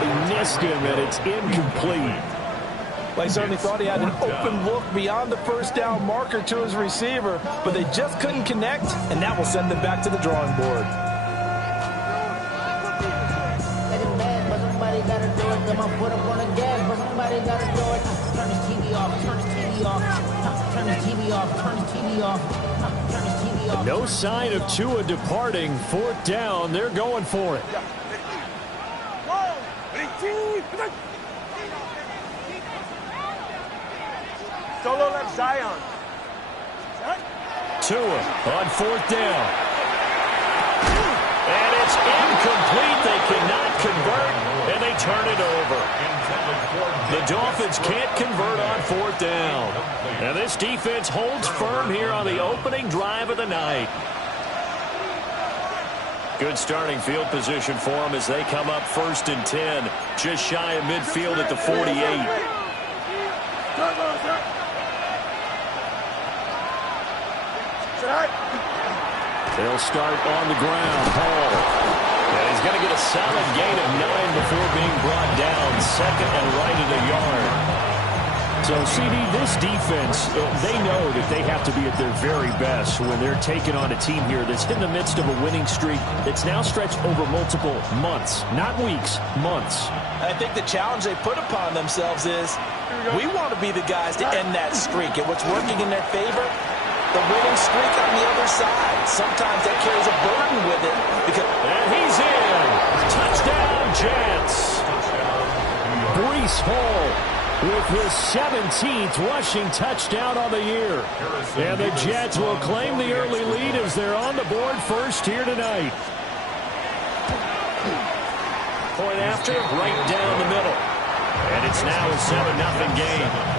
but he missed him, and it's incomplete. Well, he certainly thought he had an open look beyond the first down marker to his receiver, but they just couldn't connect, and that will send them back to the drawing board. Somebody got to do it. Come on, put up on the gas, but somebody got to do it. Turn his TV off. Turn his TV off. Turn his TV off. Turn his TV off. Turn his TV off. No sign of Tua departing. Fourth down. They're going for it. Solo left Zion. Tua on fourth down. And it's incomplete. They cannot convert, and they turn it over. The Dolphins can't convert on fourth down. And this defense holds firm here on the opening drive of the night. Good starting field position for them as they come up 1st and 10. Just shy of midfield at the 48. They'll start on the ground. Hall. And he's going to get a solid gain of 9 before being brought down. 2nd and right at a yard. So, CD, this defense, they know that they have to be at their very best when they're taking on a team here that's in the midst of a winning streak that's now stretched over multiple months. Not weeks, months. I think the challenge they put upon themselves is we want to be the guys to end that streak. And what's working in their favor? The winning streak on the other side. Sometimes that carries a burden with it. And he's in. Touchdown, Jets. Breece Hall with his 17th rushing touchdown on the year. And the Jets will claim the early lead as they're on the board first here tonight. Point after, right down the middle. And it's now a 7-0 game.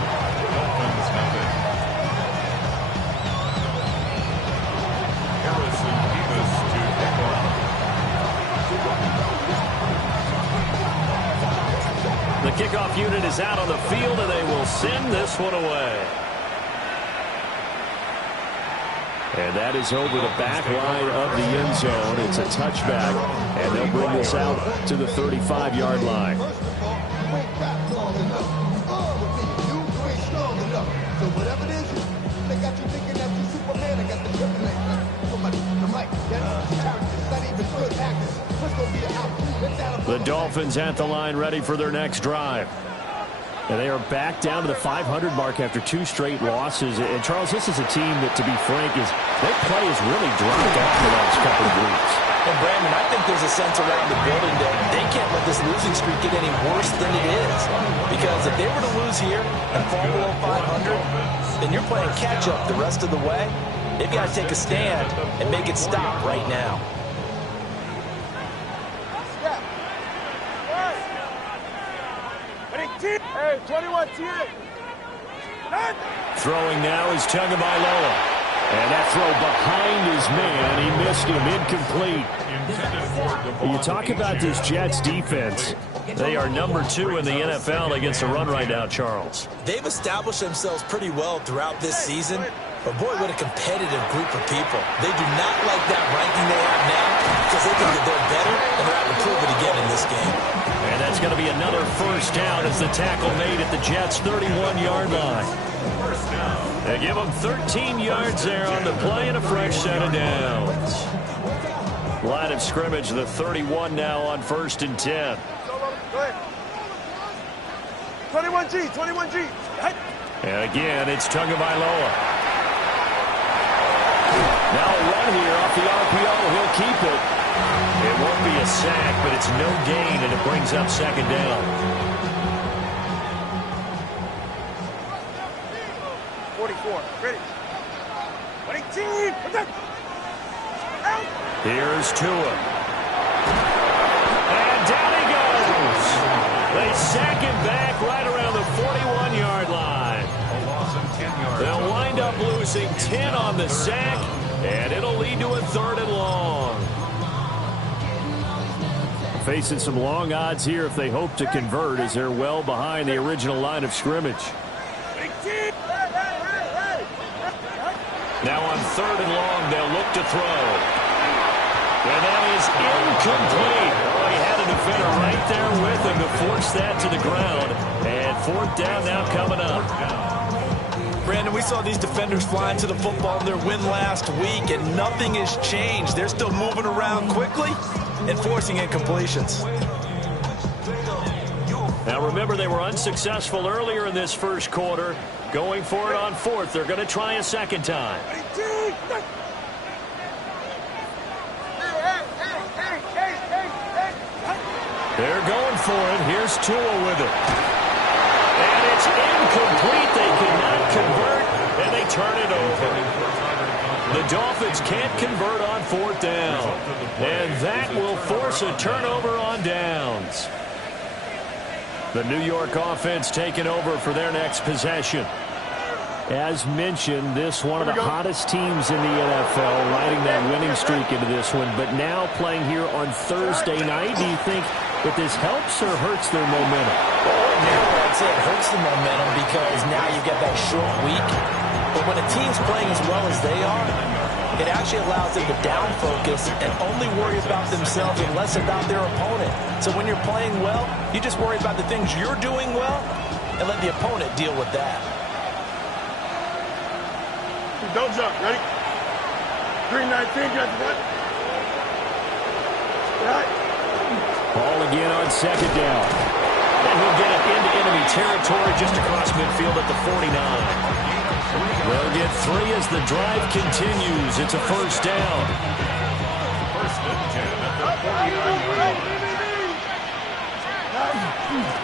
The kickoff unit is out on the field, and they will send this one away. And that is over the back line of the end zone. It's a touchback, and they'll bring this out to the 35-yard line. The Dolphins at the line ready for their next drive. And they are back down to the 500 mark after 2 straight losses. And, Charles, this is a team that, to be frank, their play has really dropped off the last couple of weeks. And, Brandon, I think there's a sense around the building that they can't let this losing streak get any worse than it is. Because if they were to lose here and fall below 500, then you're playing catch-up the rest of the way. They've got to take a stand and make it stop right now. Hey, 21 team. Throwing now is Tagovailoa. And that throw behind his man. He missed him. Incomplete. You talk about this Jets defense. They are number 2 in the NFL against the run right now, Charles. They've established themselves pretty well throughout this season. But, boy, what a competitive group of people. They do not like that ranking they have now because they think that they're better and they're out to prove it again in this game. And that's going to be another first down as the tackle made at the Jets' 31-yard line. They give them 13 yards there on the play and a fresh set of downs. Line of scrimmage, the 31 now on 1st and 10. 21G, 21G. And again, it's Tagovailoa. Now a run here off the RPO. He'll keep it. It won't be a sack, but it's no gain, and it brings up 2nd down. 44, ready. 22, Here's Tua. And down he goes. They sack him back right around the 41-yard line. They'll wind up losing 10 on the sack, and it'll lead to a 3rd and long. Facing some long odds here if they hope to convert, as they're well behind the original line of scrimmage. Now on 3rd and long, they'll look to throw. And that is incomplete. Oh, he had a defender right right there with him to force that to the ground. And fourth down now coming up. Brandon, we saw these defenders flying to the football in their win last week, and nothing has changed. They're still moving around quickly and forcing incompletions. Now remember, they were unsuccessful earlier in this first quarter. Going for it on fourth. They're going to try a second time. They're going for it. Here's Tua with it. And it's incomplete. They cannot convert, and they turn it over. The Dolphins can't convert on fourth down. And that will force a turnover on downs. The New York offense taking over for their next possession. As mentioned, this one of the hottest teams in the NFL, riding that winning streak into this one, but now playing here on Thursday night. Do you think that this helps or hurts their momentum? Ordinarily, I'd say it hurts the momentum because now you get that short week. But when a team's playing as well as they are, it actually allows them to down focus and only worry about themselves and less about their opponent. So when you're playing well, you just worry about the things you're doing well and let the opponent deal with that. Don't jump. Ready? 319. Got the one. Right. Ball again on second down. And he'll get it into enemy territory just across midfield at the 49. They'll get 3 as the drive continues. It's a first down.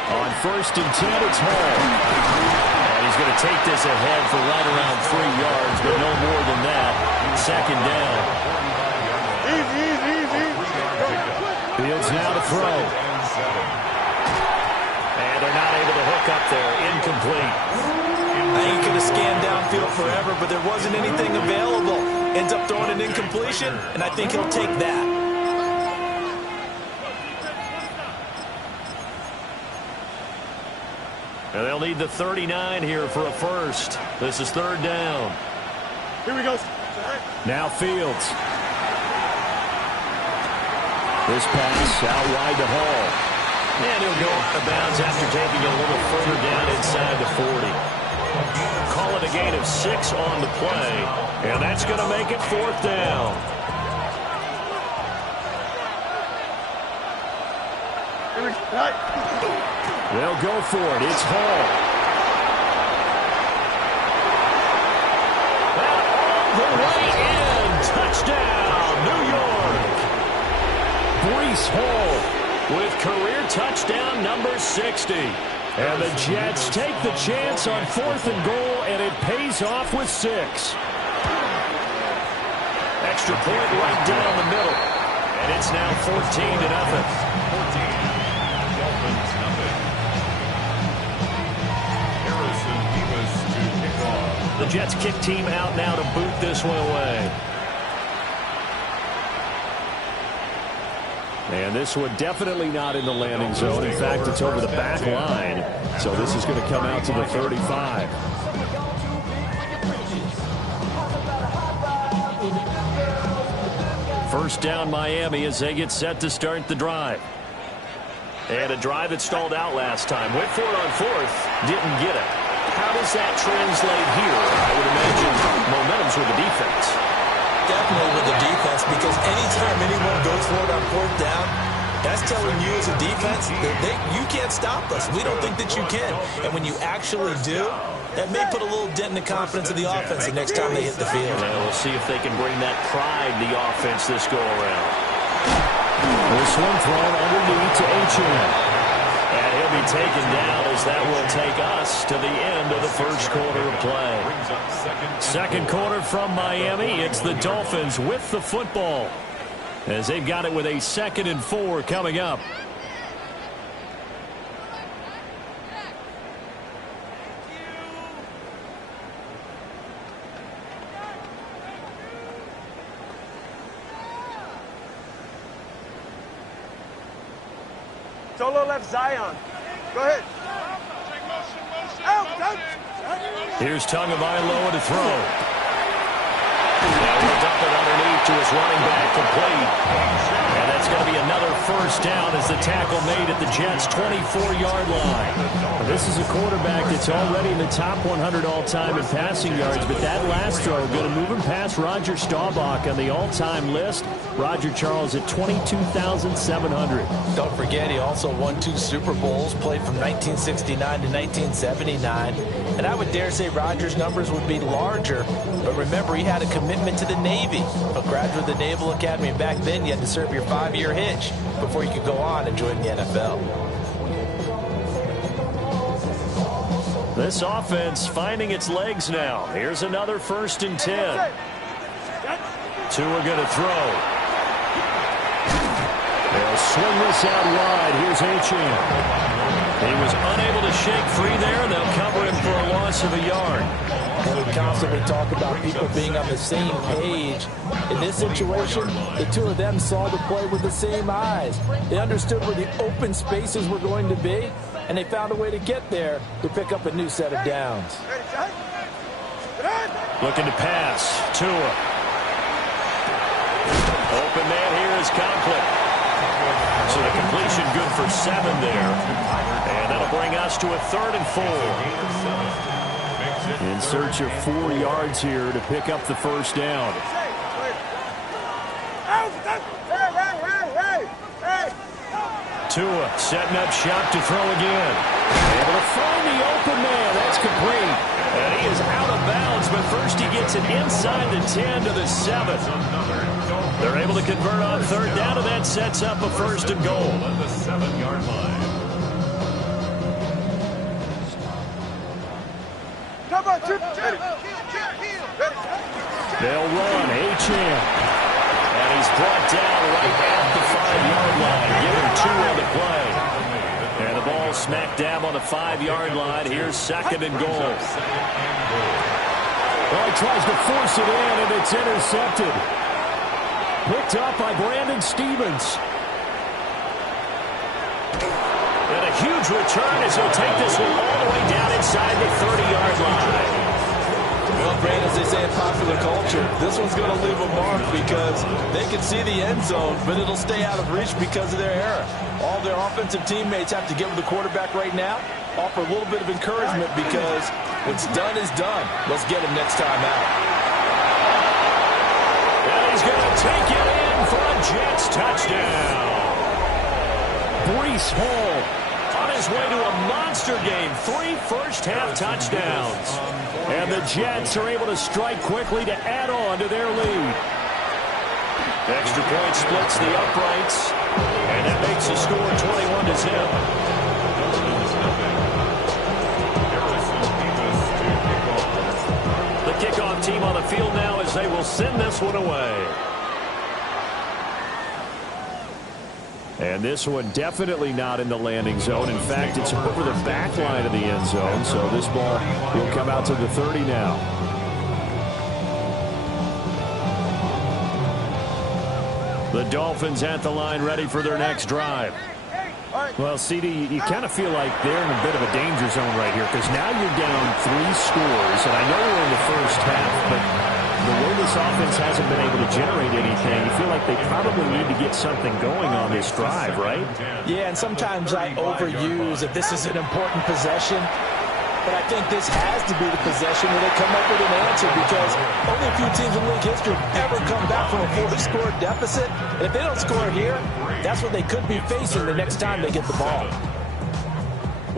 On first and 10, it's Hall. And he's going to take this ahead for right around 3 yards, but no more than that. Second down. Easy. Fields now to throw. And they're not able to hook up there. Incomplete. I think he could have scanned downfield forever, but there wasn't anything available. Ends up throwing an incompletion, and I think he'll take that. And they'll need the 39 here for a first. This is third down. Here we go. Now Fields. This pass out wide to Hall. And he'll go out of bounds after taking a little further down inside the 40. Call it a gain of 6 on the play. And that's going to make it fourth down. They'll go for it. It's Hall. The way in. Touchdown, New York. Breece Hall with career touchdown number 60. And the Jets take the chance on 4th and goal, and it pays off with 6. Extra point right down the middle. And it's now 14-0. The Jets kick team out now to boot this one away. And this one definitely not in the landing zone. In fact, it's over the back line. So this is going to come out to the 35. First down Miami as they get set to start the drive. And a drive that stalled out last time. Went for it on fourth. Didn't get it. How does that translate here? I would imagine momentum's with the defense. Definitely with the defense, because anytime anyone goes for it on fourth down, that's telling you as a defense that you can't stop us. We don't think that you can. And when you actually do, that may put a little dent in the confidence of the offense the next time they hit the field. Well, we'll see if they can bring that pride to the offense this go-around. This one thrown underneath to H.M. And he'll be taken down as that will take us to the end of the first quarter of play. Second quarter from Miami. It's the Dolphins with the football as they've got it with a 2nd and 4 coming up. Solo left Zion. Go ahead. Out. Here's Tagovailoa to throw. And he'll dump it underneath to his running back, complete. And that's going to be another first down as the tackle made at the Jets' 24-yard line. Well, this is a quarterback that's already in the top 100 all-time in passing yards, but that last throw going to move him past Roger Staubach on the all-time list. Roger Charles at 22,700. Don't forget, he also won 2 Super Bowls, played from 1969 to 1979. And I would dare say Roger's numbers would be larger. But remember, he had a commitment to the Navy. A graduate of the Naval Academy. Back then, you had to serve your 5-year hitch before you could go on and join the NFL. This offense finding its legs now. Here's another 1st and 10. Tua going to throw. They'll swing this out wide. Here's Achane. He was unable to shake free there. They'll cover him for a loss of a yard. And we constantly talk about people being on the same page. In this situation, the two of them saw the play with the same eyes. They understood where the open spaces were going to be, and they found a way to get there to pick up a new set of downs. Looking to pass. Tua. Open man here is Conklin. So the completion good for 7 there. And that'll bring us to a 3rd and 4. In search of 4 yards here to pick up the first down. Tua setting up shop to throw again. Able to find the open man. That's complete. And he is out of bounds, but first he gets it inside the 10 to the 7. They're able to convert on 3rd down, and that sets up a 1st and goal. At the 7-yard line. They'll run. Achane. And he's brought down right at the 5-yard line. Give him 2 on the play. And the ball smack dab on the 5-yard line. Here's 2nd and goal. Well, he tries to force it in, and it's intercepted. Picked up by Brandon Stevens. And a huge return as he'll take this one all the way down inside the 30-yard line. Well, Brand, as they say in popular culture, this one's going to leave a mark because they can see the end zone, but it'll stay out of reach because of their error. All their offensive teammates have to give the quarterback right now, offer a little bit of encouragement because what's done is done. Let's get him next time out. And he's going to take it in for a Jets touchdown. Breece Hall on his way to a monster game. 3 first-half touchdowns. And the Jets are able to strike quickly to add on to their lead. Extra point splits the uprights. And that makes the score 21-0. The kickoff team on the field now as they will send this one away. And this one definitely not in the landing zone. In fact, it's over the back line of the end zone. So this ball will come out to the 30 now. The Dolphins at the line ready for their next drive. Well, CD, you kind of feel like they're in a bit of a danger zone right here because now you're down 3 scores. And I know we're in the first half, but the way this offense hasn't been able to generate anything, you feel like they probably need to get something going on this drive, right? Yeah, and sometimes I overuse that this is an important possession. But I think this has to be the possession where they come up with an answer because only a few teams in league history have ever come back from a 4-score deficit. And if they don't score here, that's what they could be facing the next time they get the ball.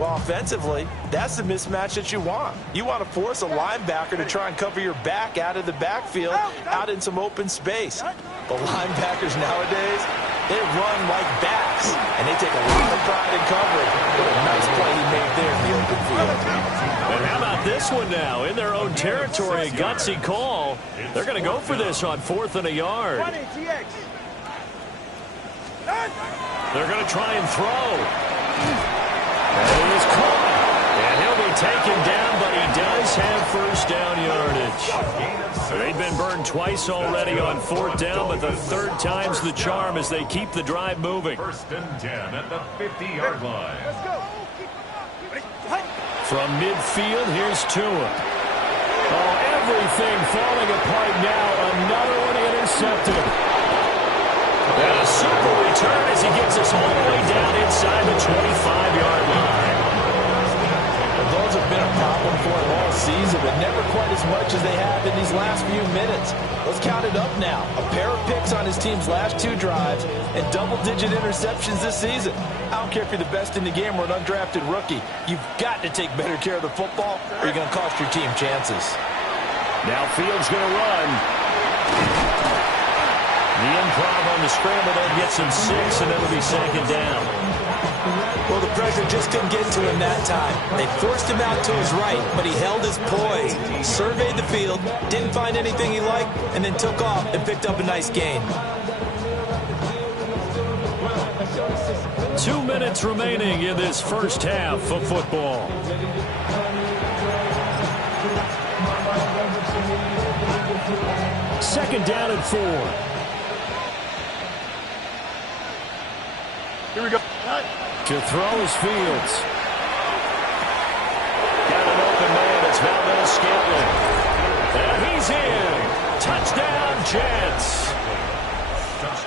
Well, offensively, that's the mismatch that you want. You want to force a linebacker to try and cover your back out of the backfield, out in some open space. But linebackers nowadays, they run like backs, and they take a lot of pride in covering. What a nice play he made there in the open field. And how about this one now? In their own territory, a gutsy call. They're going to go for this on 4th and a yard. They're going to try and throw. And he is caught. And he'll be taken down, but he does have first down yardage. They've been burned twice already on 4th down, but the 3rd time's the charm as they keep the drive moving. 1st and 10 at the 50-yard line. From midfield, here's Tua. Oh, everything falling apart now. Another one intercepted. And a super return as he gets a gets all the way down inside the 25-yard line. Well, those have been a problem for him all season, but never quite as much as they have in these last few minutes. Let's count it up now. A pair of picks on his team's last 2 drives and double-digit interceptions this season. I don't care if you're the best in the game or an undrafted rookie. You've got to take better care of the football or you're going to cost your team chances. Now Fields going to run. The improv on the scramble there gets him 6, and it'll be second down. Well, the pressure just couldn't get to him that time. They forced him out to his right, but he held his poise, surveyed the field, didn't find anything he liked, and then took off and picked up a nice gain. 2 minutes remaining in this first half of football. Second down and 4. Here we go. To throw is Fields. Got an open man. It's Valdez-Scantling. And he's in. Touchdown, Jets.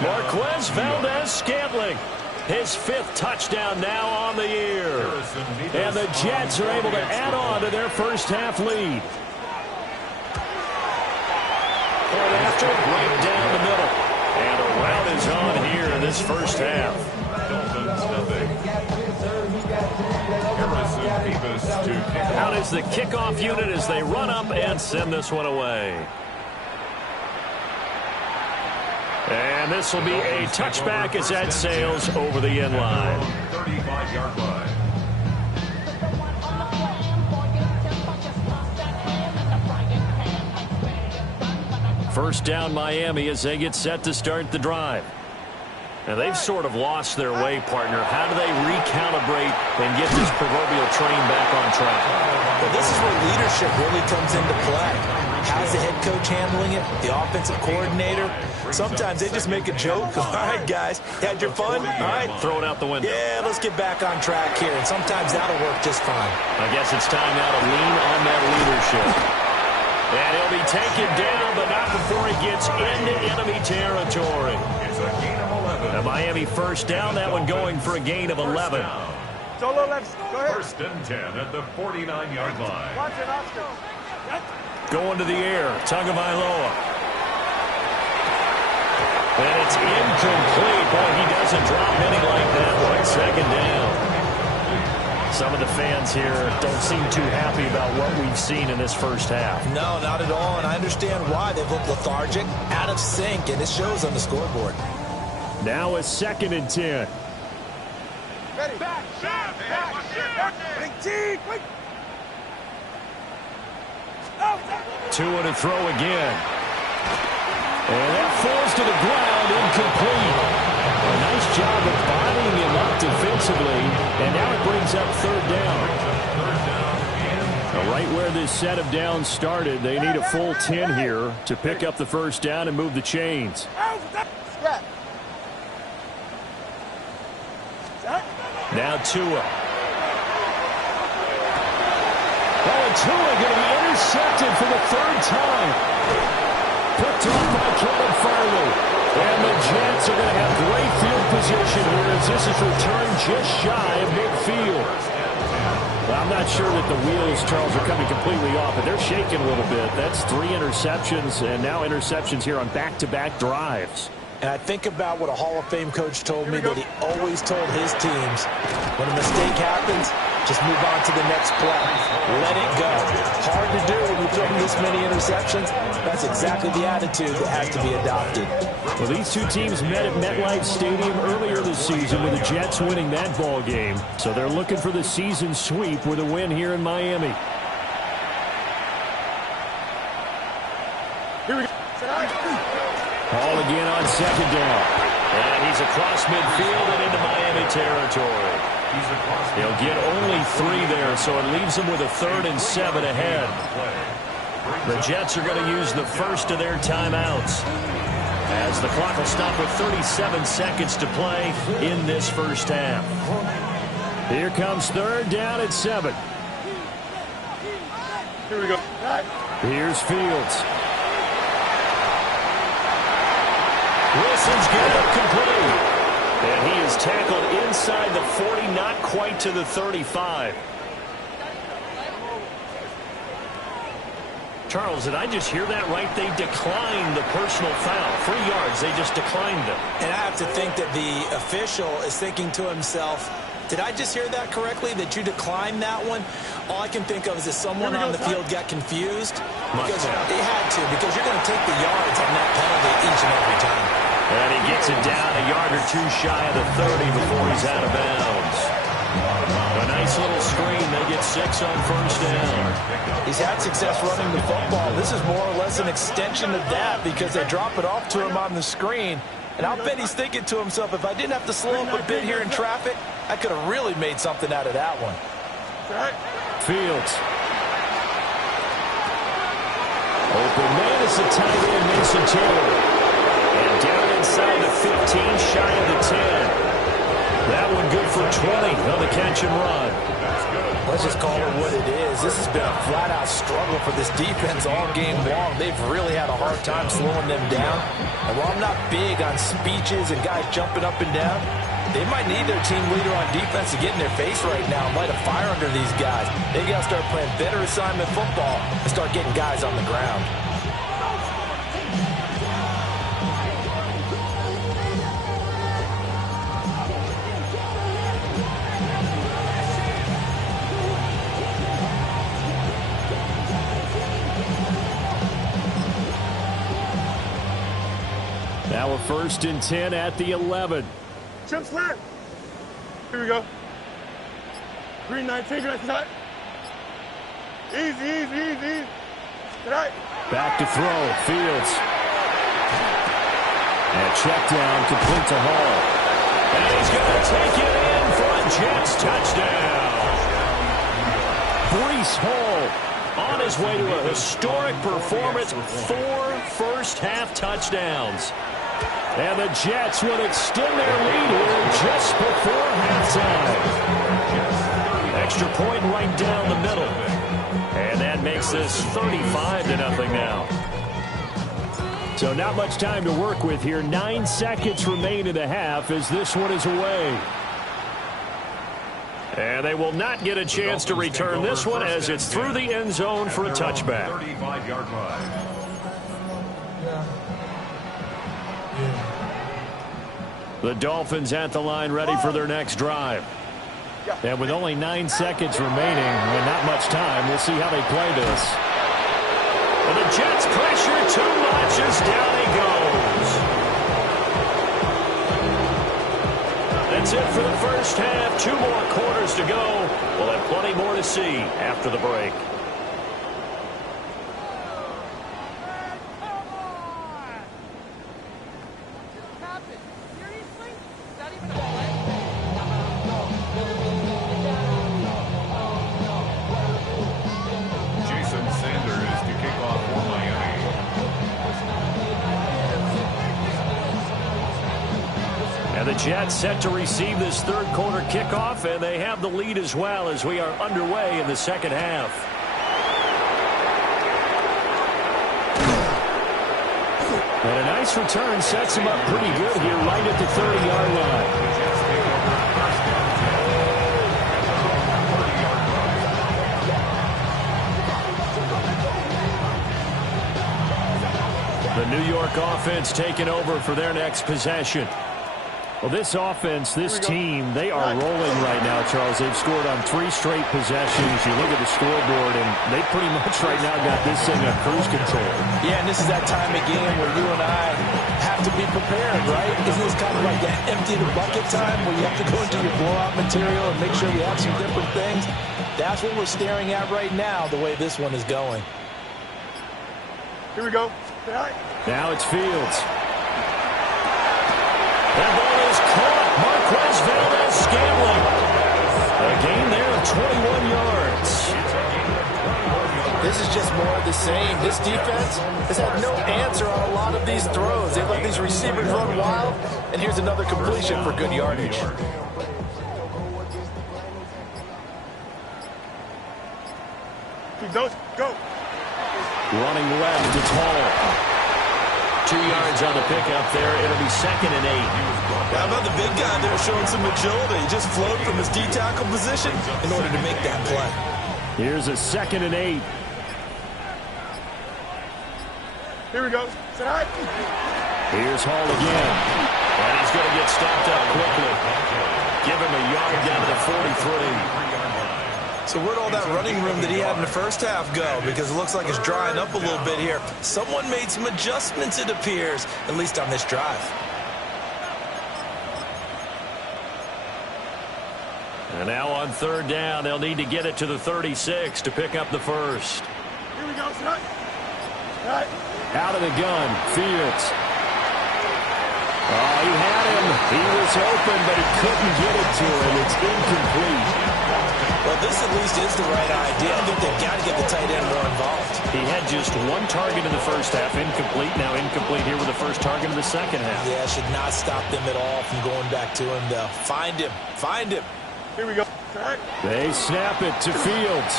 Marquez Valdez-Scantling. His 5th touchdown now on the year. And the Jets are able to add on to their first half lead. Point after, right down the middle. And a rout is on here in this first half. Dolphins nothing. Out is the kickoff unit as they run up and send this one away. And this will be a touchback as that sails over the end line. 35-yard line. First down Miami as they get set to start the drive. And they've sort of lost their way, partner. How do they recalibrate and get this proverbial train back on track? Well, this is where leadership really comes into play. How's the head coach handling it? The offensive coordinator? Sometimes they just make a joke. All right, guys, had your fun? All right. Throw it out the window. Yeah, let's get back on track here. And sometimes that'll work just fine. I guess it's time now to lean on that leadership. And he'll be taken down, but not before he gets into enemy territory. It's a gain of 11. A Miami first down, that one going for a gain of 11. Solo left. Go ahead. First and 10 at the 49-yard line. Watch it, Oscar. Going to the air, Tagovailoa. And it's incomplete. Boy, he doesn't drop many like that one. Second down. Some of the fans here don't seem too happy about what we've seen in this first half. No, not at all, and I understand why. They've looked lethargic, out of sync, and it shows on the scoreboard. Now a second and 10. Ready. Back. Big T. Quick. Two and a throw again. And that falls to the ground, incomplete. A nice job of bodying him up defensively, and now it brings up third down. Now, right where this set of downs started, they need a full 10 here to pick up the first down and move the chains. Now Tua. Oh, and Tua going to be intercepted for the 3rd time. Picked off by Kevin Farley. And the Jets are going to have great field position here as this is returned just shy of midfield. Well, I'm not sure that the wheels, Charles, are coming completely off, but they're shaking a little bit. That's 3 interceptions, and now interceptions here on back-to-back drives. And I think about what a Hall of Fame coach told me that he always told his teams, when a mistake happens, just move on to the next play. Let it go. Hard to do when you throw this many interceptions. That's exactly the attitude that has to be adopted. Well, these two teams met at MetLife Stadium earlier this season with the Jets winning that ball game. So they're looking for the season sweep with a win here in Miami. Here we go. Ball again on second down. And he's across midfield and into Miami territory. He'll get only 3 there, so it leaves him with a 3rd and 7 ahead. The Jets are going to use the first of their timeouts, as the clock will stop with 37 seconds to play in this first half. Here comes 3rd down at 7. Here we go. Here's Fields. Wilson's got it complete. And he is tackled inside the 40, not quite to the 35. Charles, did I just hear that right? They declined the personal foul. 3 yards, they just declined them. And I have to think that the official is thinking to himself, did I just hear that correctly, that you declined that one? All I can think of is that someone on the field got confused. Because they had to, because you're going to take the yards on that penalty each and every time. And he gets it down a yard or two shy of the 30 before he's out of bounds. A nice little screen. They get 6 on first down. He's had success running the football. This is more or less an extension of that because they drop it off to him on the screen. And I'll bet he's thinking to himself, if I didn't have to slow up a bit here in traffic, I could have really made something out of that one. Fields. Open man is the tight end, Mason Taylor. And down inside the 15, shy of the 10. That one good for 20 on the catch and run. Let's just call it what it is. This has been a flat-out struggle for this defense all game long. They've really had a hard time slowing them down. And while I'm not big on speeches and guys jumping up and down, they might need their team leader on defense to get in their face right now and light a fire under these guys. They got to start playing better assignment football and start getting guys on the ground. Now a 1st and 10 at the 11. Jump slide. Here we go. Green 19, green 19. Easy, easy, easy. Tonight. Back to throw. Fields. And check down complete to Hall. And he's going to take it in for a Jets touchdown. Breece Hall on his way to a historic performance. 4 first-half touchdowns. And the Jets would extend their lead here just before halftime. Extra point right down the middle. And that makes this 35-0 now. So not much time to work with here. 9 seconds remain in the half as this one is away. And they will not get a chance to return this one as it's through the end zone for a touchback. 35-yard line. The Dolphins at the line ready for their next drive. And with only 9 seconds remaining and not much time, we'll see how they play this. And the Jets pressure too much as down he goes. That's it for the first half. 2 more quarters to go. We'll have plenty more to see after the break. The Jets set to receive this third quarter kickoff, and they have the lead as well as we are underway in the second half. And a nice return sets him up pretty good here right at the 30-yard line. The New York offense taking over for their next possession. Well, this offense, this team, they are rolling right now, Charles. They've scored on 3 straight possessions. You look at the scoreboard, and they pretty much right now got this thing on cruise control. Yeah, and this is that time of game where you and I have to be prepared, right? Isn't this kind of like that empty the bucket time where you have to go into your blowout material and make sure you have some different things? That's what we're staring at right now, the way this one is going. Here we go. Now it's Fields. That ball is caught. Marquez Valdez-Scantling. A gain there of 21 yards. This is just more of the same. This defense has had no answer on a lot of these throws. They let these receivers run wild, and here's another completion for good yardage. Keep those. Go. Running left, it's Hall. 2 yards on the pickup there. It'll be 2nd and 8. How about the big guy there showing some agility? He just flowed from his D-tackle position in order to make that play. Here's a 2nd and 8. Here we go. Sit high. Here's Hall again. And he's going to get stopped up quickly. Give him a yard down to the 43. So where'd all that running room that he had in the first half go? Because it looks like it's drying up a little bit here. Someone made some adjustments, it appears, at least on this drive. And now on 3rd down, they'll need to get it to the 36 to pick up the first. Here we go. Sit high. Sit high. Out of the gun, Fields. Oh, he had him. He was open, but he couldn't get it to him. It's incomplete. Well, this at least is the right idea. I think they've got to get the tight end more involved. He had just 1 target in the first half, incomplete. Now incomplete here with the first target in the second half. Yeah, should not stop them at all from going back to him, though. Find him. Find him. Here we go. They snap it to Fields.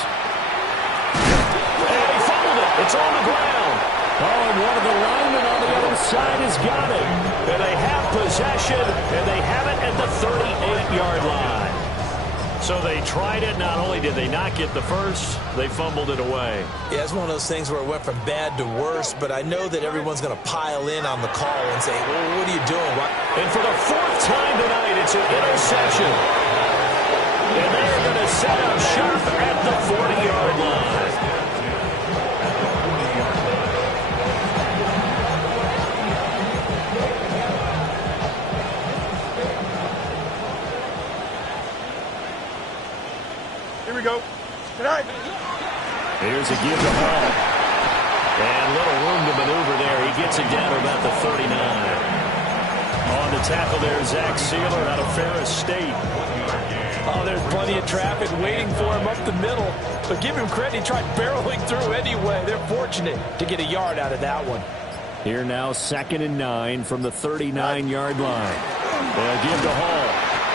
And he fumbled it. It's on the ground. Oh, and one of the linemen on the other side has got it. And they have possession, and they have it at the 38-yard line. So they tried it. Not only did they not get the first, they fumbled it away. Yeah, it's one of those things where it went from bad to worse, but I know that everyone's going to pile in on the call and say, well, what are you doing? And for the 4th time tonight, it's an interception. And they're going to set up shop at the 40-yard line. Here we go. Tonight. Here's a give to Hall. And little room to maneuver there. He gets it down to about the 39. On the tackle there, Zach Sealer out of Ferris State. Oh, there's plenty of traffic waiting for him up the middle. But give him credit, he tried barreling through anyway. They're fortunate to get a yard out of that one. Here now, 2nd and 9 from the 39-yard line. They'll give to Hall.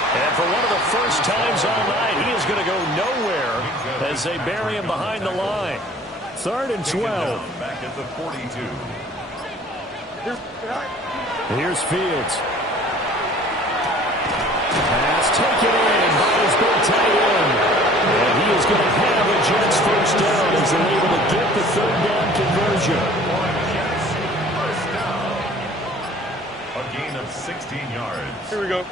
And for one of the first times all night, he is going to go nowhere as they bury him behind the line. 3rd and 12. Back at the 42. Here's Fields. Pass taken in by his big tight end. And he is going to have a Jets first down as they're able to get the 3rd down conversion. First down. A gain of 16 yards. Here we go.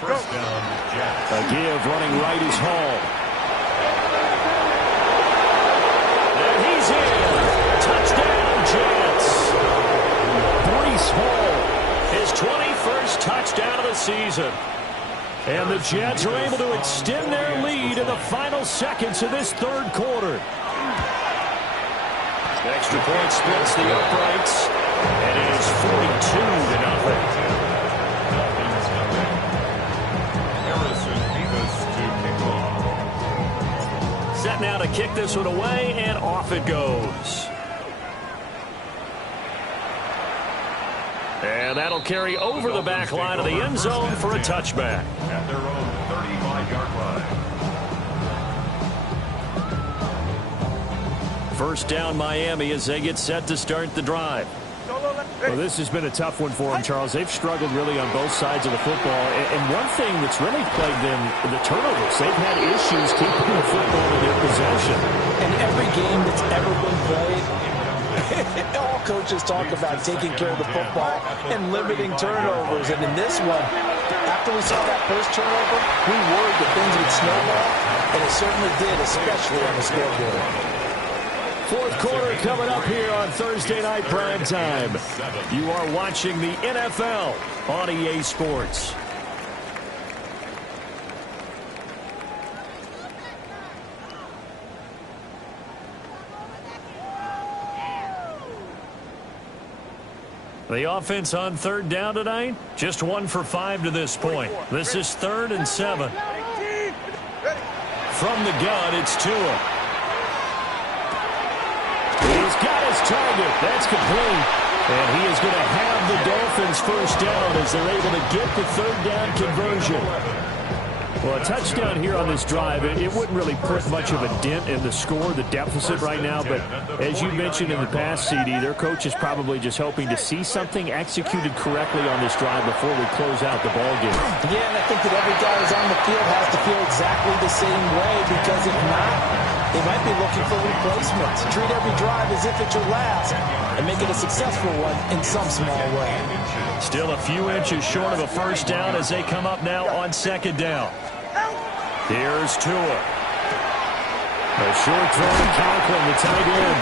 First down, Jets. A give running right is Hall. And he's in. Touchdown, Jets. Breece Hall, his 21st touchdown of the season. And the Jets are able to extend their lead in the final seconds of this 3rd quarter. Extra point splits the uprights, and it is 42-0. Set now to kick this one away, and off it goes. And that'll carry over the back line of the end zone for a touchback. At their own 35-yard line. First down, Miami, as they get set to start the drive. Well, this has been a tough one for them, Charles. They've struggled really on both sides of the football. And one thing that's really plagued them, the turnovers. They've had issues keeping the football in their possession. In every game that's ever been played, all coaches talk about taking care of the football and limiting turnovers. And in this one, after we saw that first turnover, we worried that things would snowball, and it certainly did, especially on the scoreboard. 4th quarter coming up here on Thursday Night Primetime. You are watching the NFL on EA Sports. The offense on 3rd down tonight, just 1 for 5 to this point. This is 3rd and 7. From the gun, it's Tua. He's got his target. That's complete. And he is going to have the Dolphins first down as they're able to get the 3rd down conversion. Well, a touchdown here on this drive, it wouldn't really put much of a dent in the score, the deficit right now. But as you mentioned in the past, CD, their coach is probably just hoping to see something executed correctly on this drive before we close out the ball game. Yeah, and I think that every guy who's on the field has to feel exactly the same way, because if not, they might be looking for replacements. Treat every drive as if it's your last and make it a successful one in some small way. Still a few inches short of a first down as they come up now on second down. Here's Tua. A short throw to Conklin, the tight end.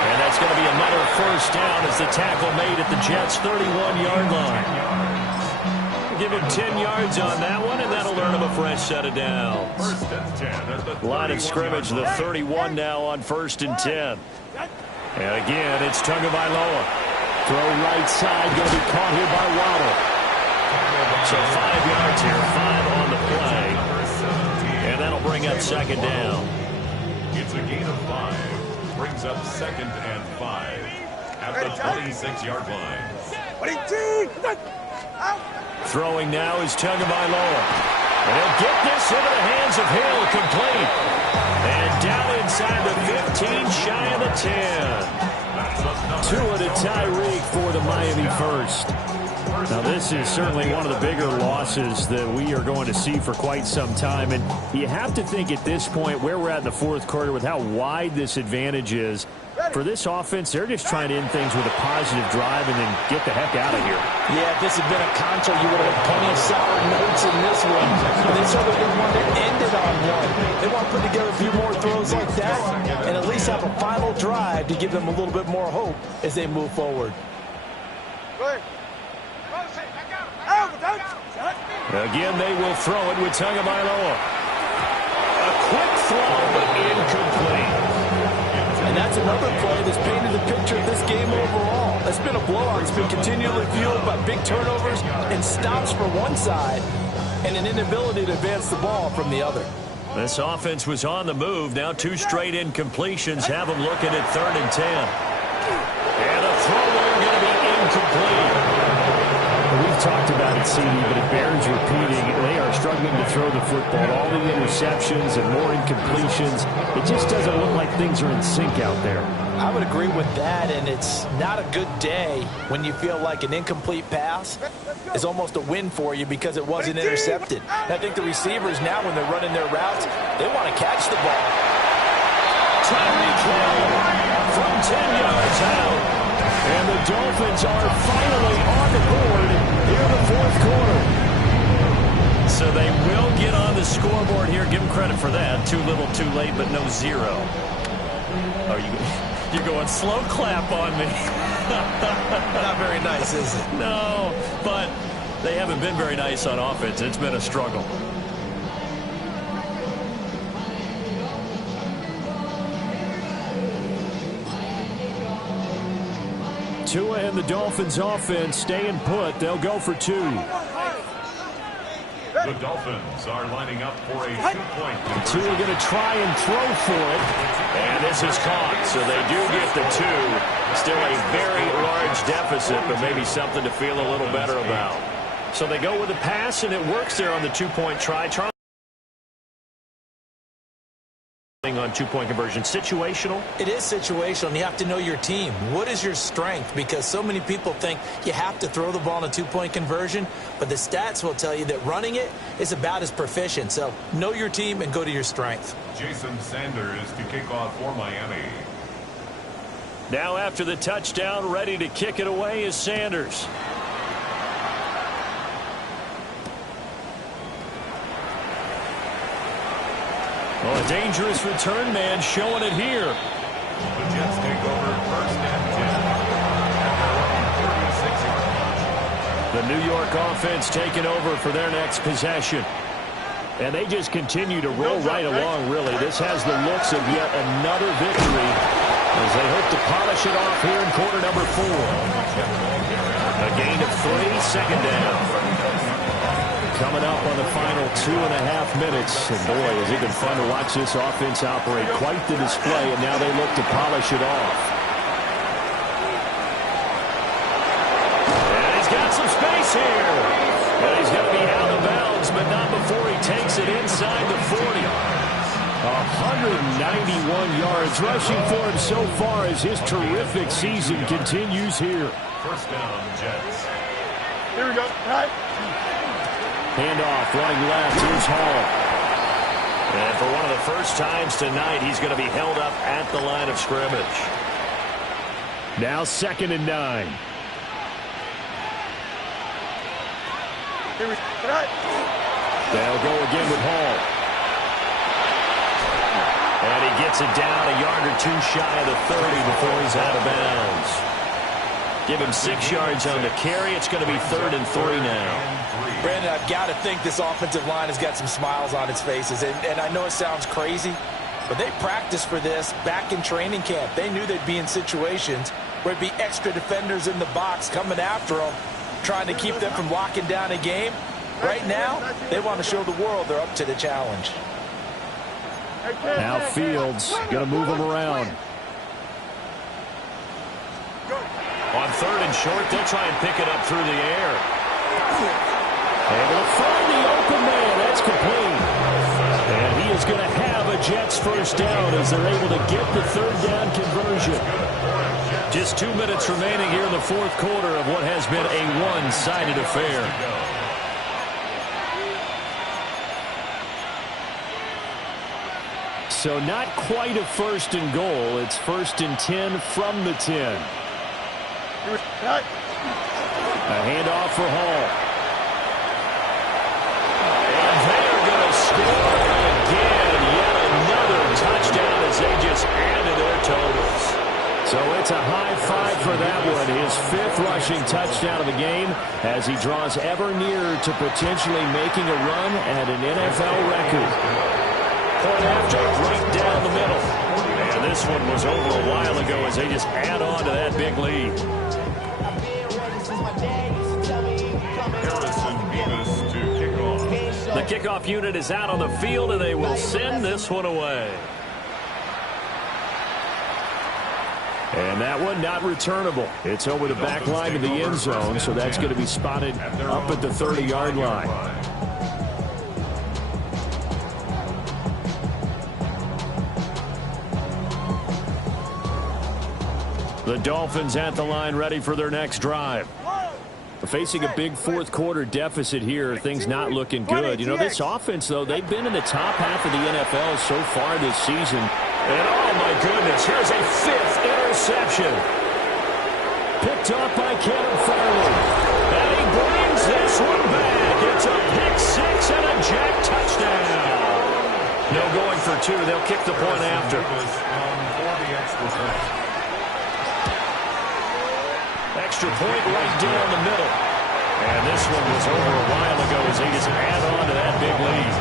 And that's going to be another first down as the tackle made at the Jets' 31-yard line. Give him 10 yards on that one, and that'll earn him a fresh set of downs. First and 10 at the Line of scrimmage, the 31 now on first and 10. And again, it's Tagovailoa. Throw right side, going to be caught here by Waddle. So 5 yards here, 5 on the play. And that'll bring up second down. It's a gain of 5. Brings up second and 5 at the 26-yard line. Throwing now is Tagovailoa. And he'll get this into the hands of Hill, complete. And down inside the 15, shy of the 10. Tua to Tyreek for the Miami first. Now, this is certainly one of the bigger losses that we are going to see for quite some time. And you have to think at this point, where we're at in the fourth quarter, with how wide this advantage is, for this offense, they're just trying to end things with a positive drive and then get the heck out of here. Yeah, if this had been a contra, you would have had plenty of sour notes in this one. But they certainly didn't want to end it on one. They want to put together a few more throws like that and at least have a final drive to give them a little bit more hope as they move forward. Again, they will throw it with Tagovailoa. A quick throw, but incomplete. And that's another play that's painted the picture of this game overall. It's been a blowout. It's been continually fueled by big turnovers and stops for one side and an inability to advance the ball from the other. This offense was on the move. Now 2 straight incompletions have them looking at 3rd and 10. And a throw there going to be incomplete. We've talked about it, CD, but it bears repeating. They are struggling to throw the football. All the interceptions and more incompletions. It just doesn't look like things are in sync out there. I would agree with that, and it's not a good day when you feel like an incomplete pass is almost a win for you because it wasn't intercepted. And I think the receivers now, when they're running their routes, they want to catch the ball. Tyreek Hill from 10 yards out. And the Dolphins are finally on the board here in the fourth quarter. So they will get on the scoreboard here. Give them credit for that. Too little, too late, but no 0. You're going slow clap on me. Not very nice, is it? No, but they haven't been very nice on offense. It's been a struggle. Tua and the Dolphins offense staying put. They'll go for 2. The Dolphins are lining up for a 2-point conversion. Tua going to try and throw for it. And this is caught, so they do get the 2. Still a very large deficit, but maybe something to feel a little better about. So they go with a pass, and it works there on the 2-point try. On 2-point conversion. Situational? It is situational, and you have to know your team. What is your strength? Because so many people think you have to throw the ball in a 2-point conversion, but the stats will tell you that running it is about as proficient. So know your team and go to your strength. Jason Sanders to kick off for Miami. Now after the touchdown, ready to kick it away is Sanders. Well, a dangerous return man showing it here. The Jets take over first and 10 at their own 36-yard line. The New York offense taking over for their next possession. And they just continue to roll right along, really. This has the looks of yet another victory as they hope to polish it off here in quarter number 4. A gain of 3, second down. Coming up on the final 2.5 minutes. And boy, has it been fun to watch this offense operate. Quite the display, and now they look to polish it off. And he's got some space here. And he's going to be out of bounds, but not before he takes it it inside the 40. 191 yards rushing for him so far as his terrific season continues here. First down, Jets. Here we go. Right. Handoff, running left. Here's Hall. And for one of the first times tonight, he's going to be held up at the line of scrimmage. Now 2nd and 9. Here we go. Right. They'll go again with Hall. And he gets it down a yard or two shy of the 30 before he's out of bounds. Give him 6 yards on the carry. It's going to be 3rd and 3 now. Brandon, I've got to think this offensive line has got some smiles on its faces. And I know it sounds crazy, but they practiced for this back in training camp. They knew they'd be in situations where it'd be extra defenders in the box coming after them, trying to keep them from locking down a game. Right now, they want to show the world they're up to the challenge. Now Fields going to move him around. On 3rd and short, they'll try and pick it up through the air. Able to find the open man. That's complete. And he is going to have a Jets first down as they're able to get the 3rd down conversion. Just 2 minutes remaining here in the 4th quarter of what has been a one-sided affair. So not quite a 1st and goal. It's 1st and 10 from the 10. A handoff for Hall. And they're going to score again. Yet another touchdown as they just added their totals. So it's a high five for that one. His 5th rushing touchdown of the game as he draws ever nearer to potentially making a run at an NFL record. Point after, right down the middle. And this one was over a while ago as they just add on to that big lead. Harrison Beavis to kick off. The kickoff unit is out on the field, and they will send this one away. And that one not returnable. It's over the back line of the end zone, so that's going to be spotted up at the 30-yard line. The Dolphins at the line ready for their next drive. Facing a big 4th quarter deficit here, things not looking good. You know, this offense, though, they've been in the top half of the NFL so far this season. And oh my goodness, here's a 5th interception. Picked off by Kevin Farley. And he brings this one back. It's a pick 6 and a jack touchdown. No going for 2. They'll kick the point after. Extra point right down the middle. And this one was over a while ago as they just add on to that big lead.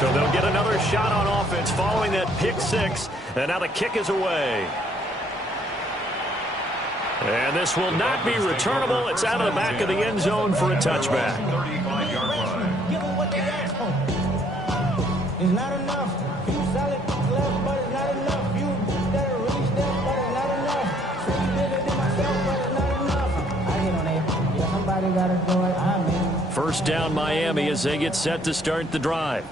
So they'll get another shot on offense following that pick 6. And now the kick is away. And this will not be returnable. It's out of the back of the end zone for a touchback. 35-yard line. Give them what they ask for. It's not enough. You solid left, but it's not enough. You better reach that, but it's not enough. Say you bigger than myself, but it's not enough. I hit on it. Yeah, somebody got to do it. I'm in. First down Miami as they get set to start the drive.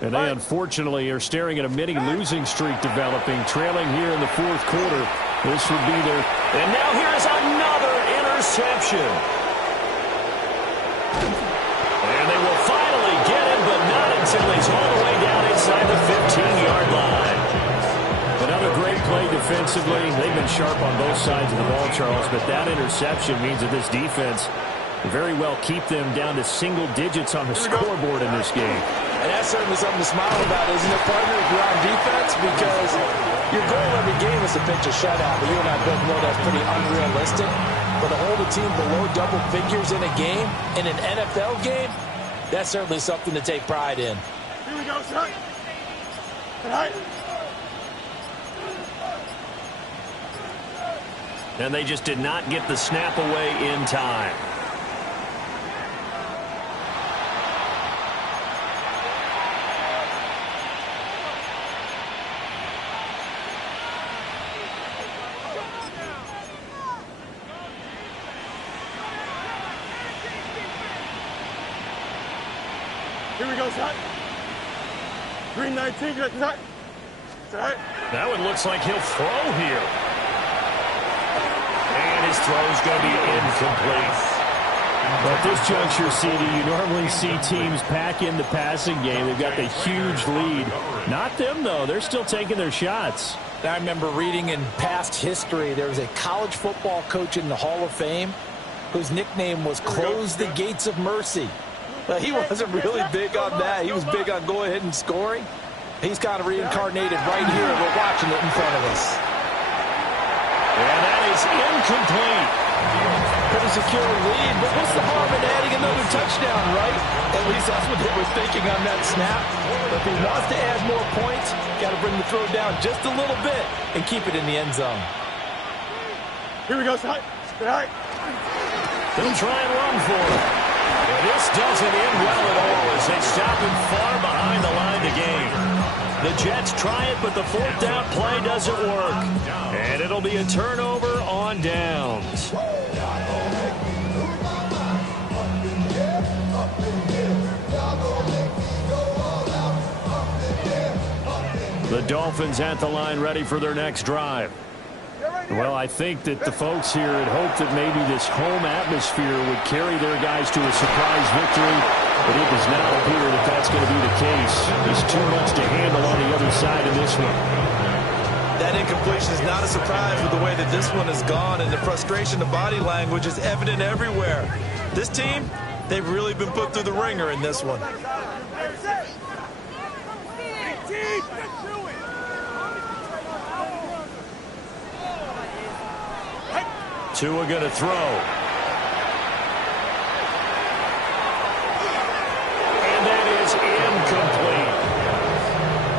And they unfortunately are staring at a mini losing streak developing, trailing here in the 4th quarter. This would be their... And now here's another interception. And they will finally get him, but not until he's all the way down inside the 15-yard line. Another great play defensively. They've been sharp on both sides of the ball, Charles, but that interception means that this defense very well keep them down to single digits on the scoreboard in this game. And that's certainly something to smile about, isn't it, partner, if you're on defense? Because your goal every game is to pitch a shutout, but you and I both know that's pretty unrealistic. But to hold a team below double figures in a game, in an NFL game, that's certainly something to take pride in. Here we go, son. Right. And they just did not get the snap away in time. Here we go, shot. Green 19, shot. That's all right. That one looks like he'll throw here. And his throw's going to be incomplete. But at this juncture, CD, you normally see teams pack in the passing game. They've got the huge lead. Not them, though. They're still taking their shots. I remember reading in past history, there was a college football coach in the Hall of Fame whose nickname was Close the Gates of Mercy. But he wasn't really big on that. He was big on go ahead and scoring. He's kind of reincarnated right here. We're watching it in front of us. And that is incomplete. Pretty secure lead, but what's the harm in adding another touchdown, right? At least that's what they were thinking on that snap. But if he wants to add more points, got to bring the throw down just a little bit and keep it in the end zone. Here we go, shot. All right. They'll try and run for it. And this doesn't end well at all as they stop him far behind the line to gain. The Jets try it, but the fourth down play doesn't work. And it'll be a turnover on downs. The Dolphins at the line ready for their next drive. Well, I think that the folks here had hoped that maybe this home atmosphere would carry their guys to a surprise victory, but it does not appear that that's going to be the case. There's too much to handle on the other side of this one. That incompletion is not a surprise with the way that this one has gone, and the frustration, the body language is evident everywhere. This team, they've really been put through the ringer in this one. Tua going to throw. And that is incomplete.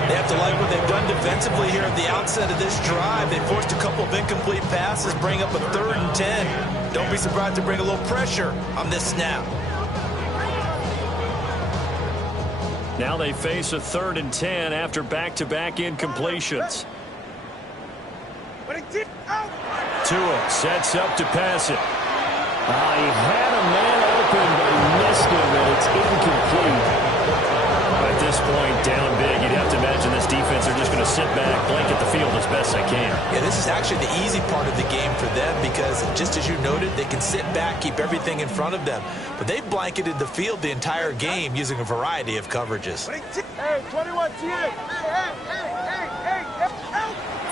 They have to like what they've done defensively here at the outset of this drive. They forced a couple of incomplete passes, bring up a 3rd and 10. Don't be surprised to bring a little pressure on this snap. Now they face a 3rd and 10 after back-to-back incompletions. Tua sets up to pass it. He had a man open, but he missed him, and it's incomplete. At this point, down big, you'd have to imagine this defense are just going to sit back, blanket the field as best they can. Yeah, this is actually the easy part of the game for them because, just as you noted, they can sit back, keep everything in front of them. But they've blanketed the field the entire game using a variety of coverages. Hey, 21 TN.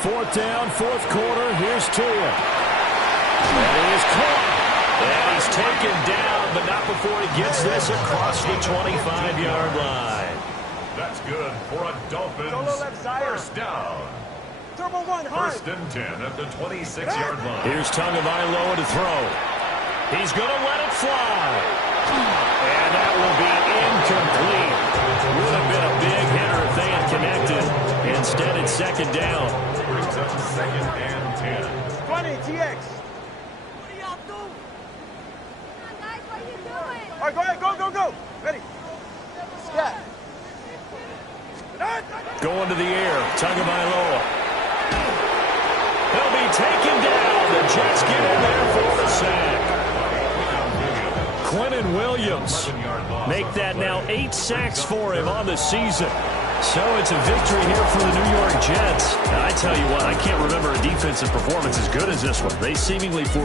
Fourth down, fourth quarter. Here's Tua. And he is caught. And he's taken down, but not before he gets this across the 25-yard line. That's good for a Dolphins first down. Turbo 1, hard. 1st and 10 at the 26-yard line. Here's Tagovailoa to throw. He's going to let it fly. And that will be incomplete. Would have been a big hitter if they had connected. Instead, it's 2nd down. Brings up 2nd and 10. 20, TX. What are y'all doing? Guys, what are you doing? All right, go ahead, go. Ready. Scat. Going to the air, Tagovailoa. He'll be taken down. The Jets get in there for the sack. Quentin Williams make that now 8 sacks for him on the season. So it's a victory here for the New York Jets. And I tell you what, I can't remember a defensive performance as good as this one. They seemingly forced